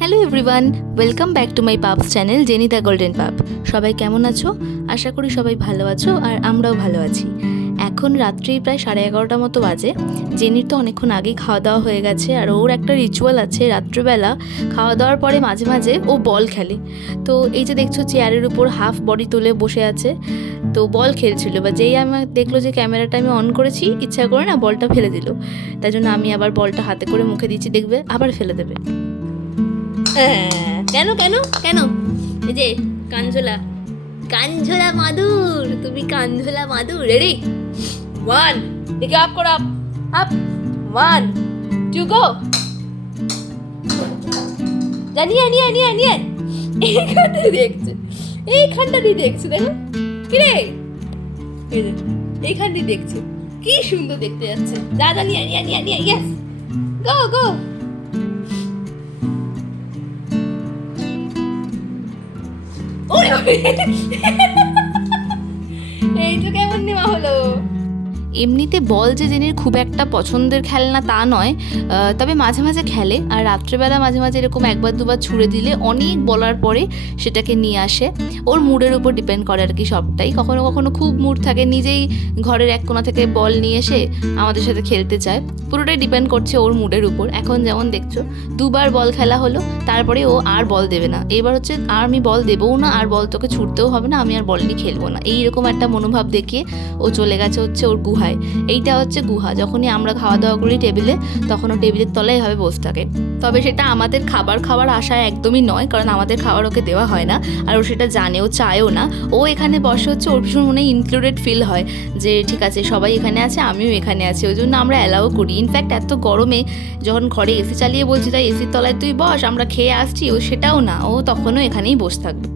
Hello everyone, welcome back to my পাপস channel jenny the golden পাপ। সবাই কেমন আছো? আশা করি সবাই ভালো আছো আর আমরাও ভালো আছি। এখন রাত্রি প্রায় 11:30 মতো বাজে। জেনির তো অনেকক্ষণ আগেই খাওয়া দাওয়া হয়ে গেছে, আর ওর একটা রিচুয়াল আছে, রাত্রিবেলা খাওয়া দাওয়ার পরে মাঝে মাঝে ও বল খেলে। তো এই যে দেখছো চেয়ারের উপর হাফ বডি তুলে বসে আছে, তো বল খেলছিল। বা যেই আমার দেখলো যে ক্যামেরাটা আমি অন করেছি, ইচ্ছা করে না বলটা ফেলে দিল। তাই জন্য আমি আবার বলটা হাতে করে মুখে দিচ্ছি, দেখবে আবার ফেলে দেবে। কেন কেন কেন? এই যে কাঞ্ঝোলা, কাঞ্ঝোলা মাদুর, তুমি কাঞ্ঝোলা মাদুর। রেডি? 1, দেখে আপ করো, আপ আপ, 1 2 গো। জানিয়ে নিয়ে নিয়ে নিয়ে এইখানটা দেখছে, এইখানটা দিয়ে দেখছে, দেখো কিরে, এই যে এইখানটি দেখছে, কি সুন্দর দেখতে যাচ্ছে। যা যা নিয়ে নিয়ে নিয়ে নিয়ে, ইয়েস, গো গো। এইটা কেমন নেওয়া হলো? এমনিতে বল যে জেনির খুব একটা পছন্দের খেলনা তা নয়, তবে মাঝে মাঝে খেলে। আর রাত্রেবেলা মাঝে মাঝে এরকম একবার দুবার ছুঁড়ে দিলে অনেক বলার পরে সেটাকে নিয়ে আসে। ওর মুডের উপর ডিপেন্ড করে আর কি সবটাই। কখনো কখনো খুব মুড থাকে, নিজেই ঘরের এক কোণা থেকে বল নিয়ে এসে আমাদের সাথে খেলতে চায়। পুরোটাই ডিপেন্ড করছে ওর মুডের উপর। এখন যেমন দেখছো 2বার বল খেলা হলো, তারপরে ও আর বল দেবে না। এবার হচ্ছে আর আমি বল দেবও না, আর বল তোকে ছুটতেও হবে না, আমি আর বল নিয়ে খেলবো না, এইরকম একটা মনোভাব দেখিয়ে ও চলে গেছে হচ্ছে ওর গুহায়। এইটা হচ্ছে গুহা। যখনই আমরা খাওয়া দাওয়া করি টেবিলে, তখন ও টেবিলের তলায় ভাবে বসে থাকে। তবে সেটা আমাদের খাবার আশায় একদমই নয়, কারণ আমাদের খাবার ওকে দেওয়া হয় না, আর ও সেটা জানে, ও চায়ও না। ও এখানে বসে হচ্ছে ওর ভীষণ মনে ইনক্লুডেড ফিল হয় যে ঠিক আছে সবাই এখানে আছে, আমিও এখানে আছি, ওই জন্য আমরা অ্যালাও করি। ইনফ্যাক্ট এত গরমে যখন ঘরে এসি চালিয়ে বলছি তাই এসির তলায় তুই বস, আমরা খেয়ে আসছি, ও সেটাও না, ও তখনও এখানেই বসে থাকবে।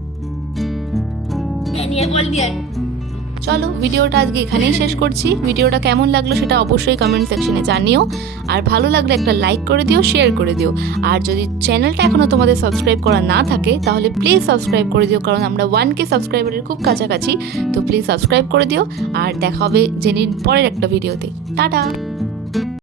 চলো ভিডিওটা আজকে এখানেই শেষ করছি। ভিডিওটা কেমন লাগলো সেটা অবশ্যই কমেন্ট সেকশনে জানিও, আর ভালো লাগলে একটা লাইক করে দিও, শেয়ার করে দিও। আর যদি চ্যানেলটা এখনও তোমাদের সাবস্ক্রাইব করা না থাকে তাহলে প্লিজ সাবস্ক্রাইব করে দিও, কারণ আমরা 1K সাবস্ক্রাইবারের খুব কাছাকাছি। তো প্লিজ সাবস্ক্রাইব করে দিও, আর দেখা হবে জেনির পরের একটা ভিডিওতে। টাটা।